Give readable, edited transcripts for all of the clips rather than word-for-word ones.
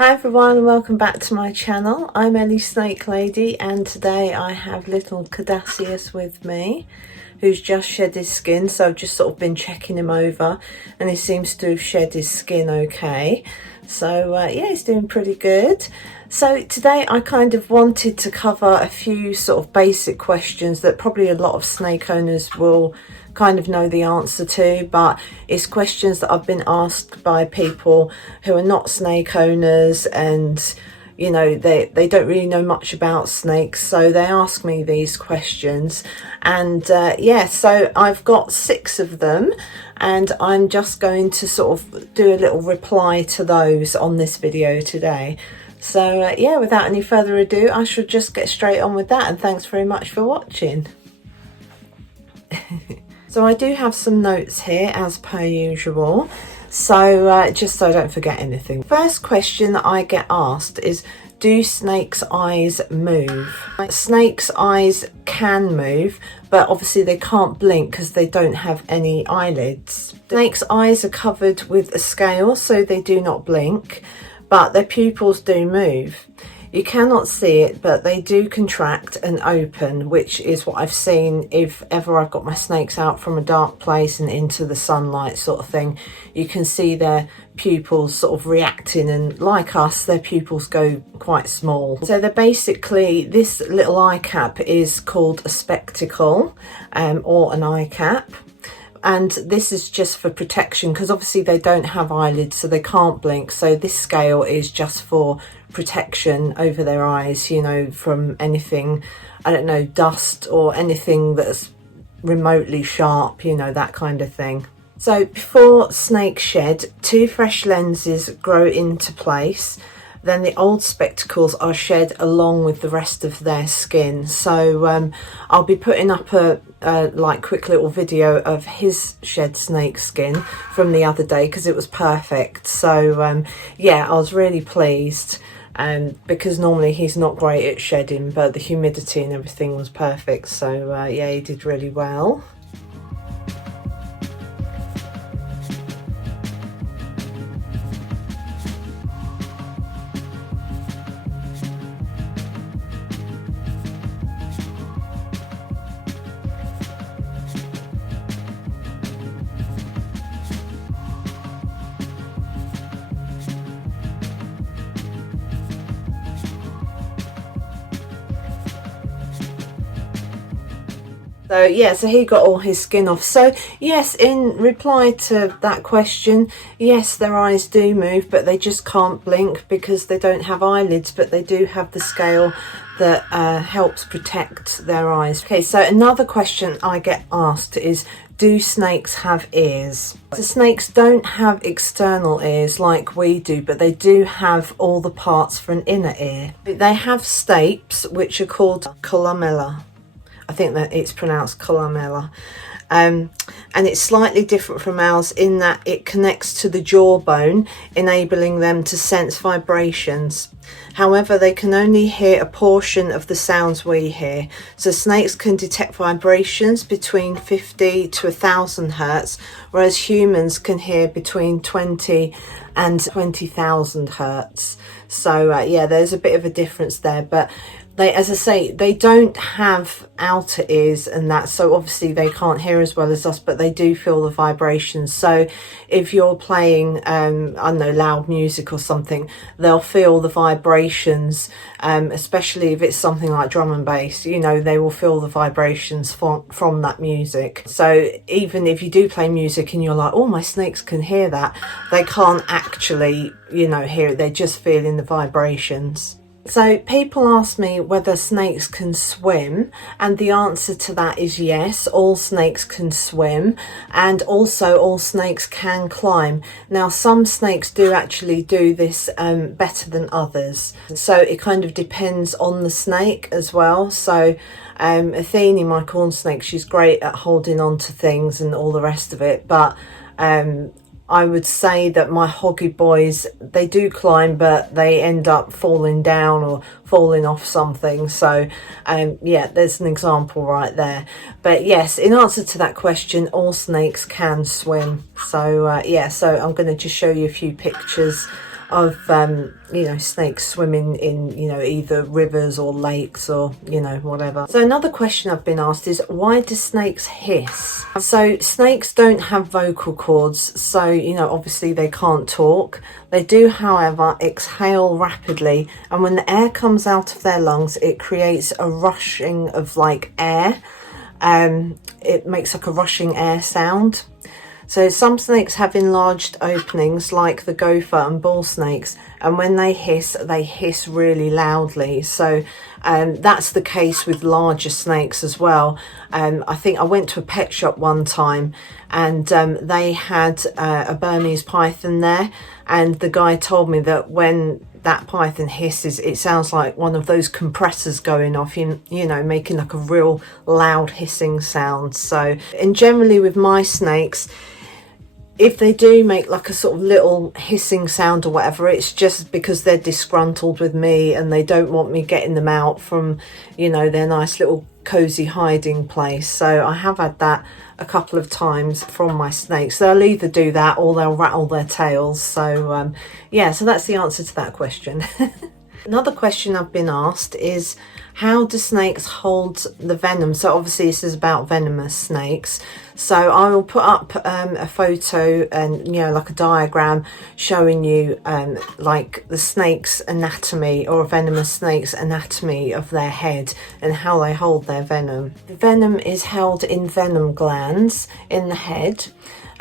Hi everyone and welcome back to my channel. I'm Ellie Snake Lady and today I have little Caduceus with me who's just shed his skin, so I've just sort of been checking him over and he seems to have shed his skin okay. So yeah, he's doing pretty good. So today I kind of wanted to cover a few sort of basic questions that probably a lot of snake owners will kind of know the answer to, but it's questions that I've been asked by people who are not snake owners and you know they don't really know much about snakes, so they ask me these questions and yeah, so I've got 6 of them and I'm just going to sort of do a little reply to those on this video today. So yeah, without any further ado, I should just get straight on with that, and thanks very much for watching. So I do have some notes here as per usual, so just so I don't forget anything. First question that I get asked is, do snakes' eyes move? Snakes' eyes can move, but obviously they can't blink because they don't have any eyelids. Snakes' eyes are covered with a scale, so they do not blink, but their pupils do move. You cannot see it, but they do contract and open, which is what I've seen if ever I've got my snakes out from a dark place and into the sunlight sort of thing. You can see their pupils sort of reacting, and like us, their pupils go quite small. So they're basically, this little eye cap is called a spectacle or an eye cap. And this is just for protection because obviously they don't have eyelids, so they can't blink. So this scale is just for protection over their eyes, you know, from anything, I don't know, dust or anything that's remotely sharp, you know, that kind of thing. So before snakes shed, 2 fresh lenses grow into place. Then the old spectacles are shed along with the rest of their skin. So I'll be putting up a like quick little video of his shed snake skin from the other day because it was perfect. So yeah, I was really pleased because normally he's not great at shedding, but the humidity and everything was perfect. So yeah, he did really well. So yeah, so he got all his skin off. So yes, in reply to that question, yes, their eyes do move, but they just can't blink because they don't have eyelids, but they do have the scale that helps protect their eyes. Okay, so another question I get asked is, do snakes have ears? So snakes don't have external ears like we do, but they do have all the parts for an inner ear. They have stapes, which are called columella. I think that it's pronounced columella. And it's slightly different from ours in that it connects to the jawbone, enabling them to sense vibrations. However, they can only hear a portion of the sounds we hear. So snakes can detect vibrations between 50 to 1000 hertz, whereas humans can hear between 20 and 20,000 hertz. So yeah, there's a bit of a difference there, but they, as I say, they don't have outer ears and that, so obviously they can't hear as well as us, but they do feel the vibrations. So if you're playing I don't know, loud music or something, they'll feel the vibrations, especially if it's something like drum and bass, you know, they will feel the vibrations from that music. So even if you do play music and you're like, oh, my snakes can hear that, they can't actually, you know, hear it, they're just feeling the vibrations. So people ask me whether snakes can swim, and the answer to that is yes, all snakes can swim, and also all snakes can climb. Now some snakes do actually do this better than others, so it kind of depends on the snake as well. So Athene, my corn snake, she's great at holding on to things and all the rest of it, but I would say that my hoggy boys, they do climb, but they end up falling down or falling off something. So yeah, there's an example right there. But yes, in answer to that question, all snakes can swim. So yeah, so I'm going to just show you a few pictures of you know, snakes swimming in, you know, either rivers or lakes or, you know, whatever. So another question I've been asked is, why do snakes hiss? So snakes don't have vocal cords, so, you know, obviously they can't talk. They do, however, exhale rapidly, and when the air comes out of their lungs, it creates a rushing of like air. It makes like a rushing air sound. So some snakes have enlarged openings like the gopher and bull snakes, and when they hiss really loudly. So that's the case with larger snakes as well. I think I went to a pet shop one time, and they had a Burmese python there, and the guy told me that when that python hisses, it sounds like one of those compressors going off, you know, making like a real loud hissing sound. So, and generally with my snakes, if they do make like a sort of little hissing sound or whatever, it's just because they're disgruntled with me and they don't want me getting them out from, you know, their nice little cozy hiding place. So I have had that a couple of times from my snakes. They'll either do that or they'll rattle their tails. So yeah, so that's the answer to that question. Another question I've been asked is, how do snakes hold the venom? So obviously this is about venomous snakes. So I will put up a photo and, you know, like a diagram showing you like the snake's anatomy, or a venomous snake's anatomy of their head and how they hold their venom. The venom is held in venom glands in the head.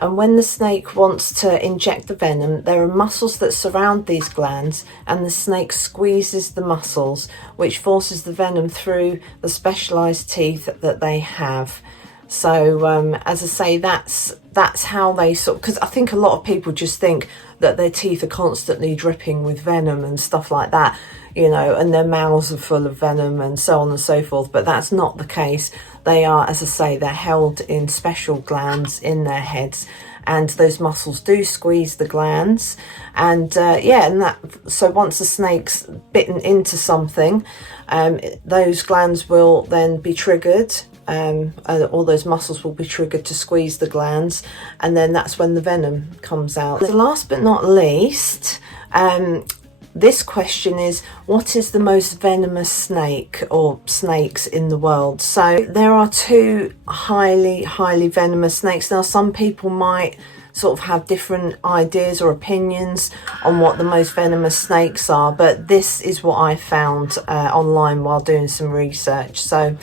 And when the snake wants to inject the venom, there are muscles that surround these glands, and the snake squeezes the muscles, which forces the venom through the specialised teeth that they have. So as I say, that's how they sort of, because I think a lot of people just think that their teeth are constantly dripping with venom and stuff like that, you know, and their mouths are full of venom and so on and so forth, but that's not the case. They are, as I say, they're held in special glands in their heads, and those muscles do squeeze the glands. And yeah, and that, so once the snake's bitten into something, those glands will then be triggered. All those muscles will be triggered to squeeze the glands, and then that's when the venom comes out. The last but not least, this question is, what is the most venomous snake or snakes in the world? So there are two highly venomous snakes. Now some people might sort of have different ideas or opinions on what the most venomous snakes are, but this is what I found online while doing some research. So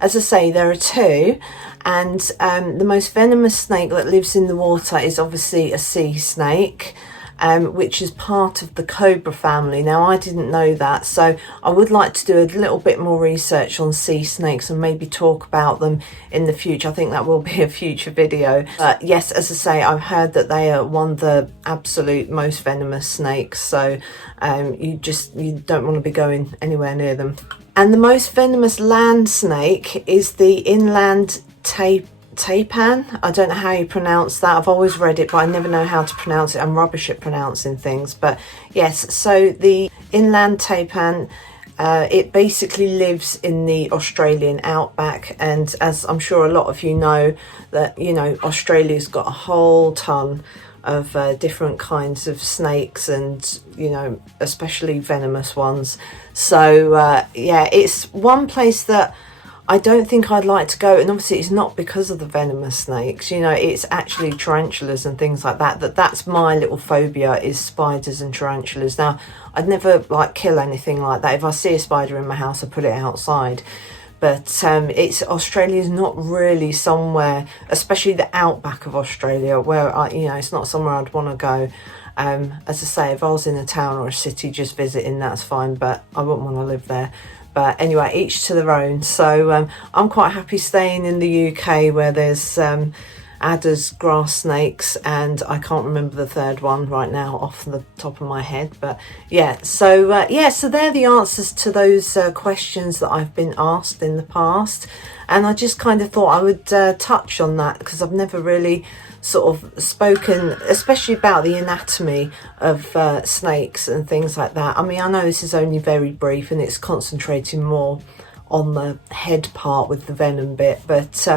as I say, there are two, and the most venomous snake that lives in the water is obviously a sea snake, which is part of the cobra family. Now, I didn't know that, so I would like to do a little bit more research on sea snakes and maybe talk about them in the future. I think that will be a future video. But yes, as I say, I've heard that they are one of the absolute most venomous snakes, so you don't want to be going anywhere near them. And the most venomous land snake is the inland taipan. I don't know how you pronounce that. I've always read it, but I never know how to pronounce it. I'm rubbish at pronouncing things. But yes, so the inland taipan, it basically lives in the Australian outback. And as I'm sure a lot of you know, that, you know, Australia's got a whole ton of different kinds of snakes, and, you know, especially venomous ones. So yeah, it's one place that I don't think I'd like to go, and obviously it's not because of the venomous snakes, you know, it's actually tarantulas and things like that. That's my little phobia, is spiders and tarantulas. Now, I'd never like kill anything like that. If I see a spider in my house, I put it outside. But Australia's not really somewhere, especially the outback of Australia, where you know, it's not somewhere I'd want to go. As I say, if I was in a town or a city just visiting, that's fine, but I wouldn't want to live there. But anyway, each to their own. So I'm quite happy staying in the UK, where there's adders, grass snakes, and I can't remember the third one right now off the top of my head. But yeah, so yeah, so they're the answers to those questions that I've been asked in the past, and I just kind of thought I would touch on that, because I've never really sort of spoken, especially about the anatomy of snakes and things like that. I mean, I know this is only very brief and it's concentrating more on the head part with the venom bit, but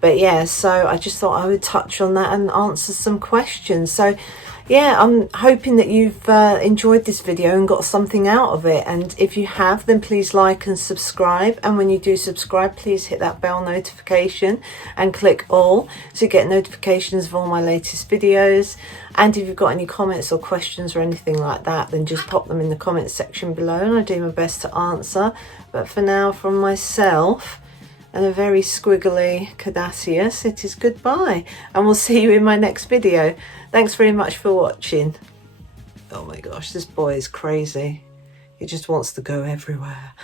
But yeah, so I just thought I would touch on that and answer some questions. So yeah, I'm hoping that you've enjoyed this video and got something out of it. And if you have, then please like and subscribe. And when you do subscribe, please hit that bell notification and click all to get notifications of all my latest videos. And if you've got any comments or questions or anything like that, then just pop them in the comments section below and I'll do my best to answer. But for now, from myself and a very squiggly Cardassius, it is goodbye, and we'll see you in my next video. Thanks very much for watching. Oh my gosh, this boy is crazy. He just wants to go everywhere.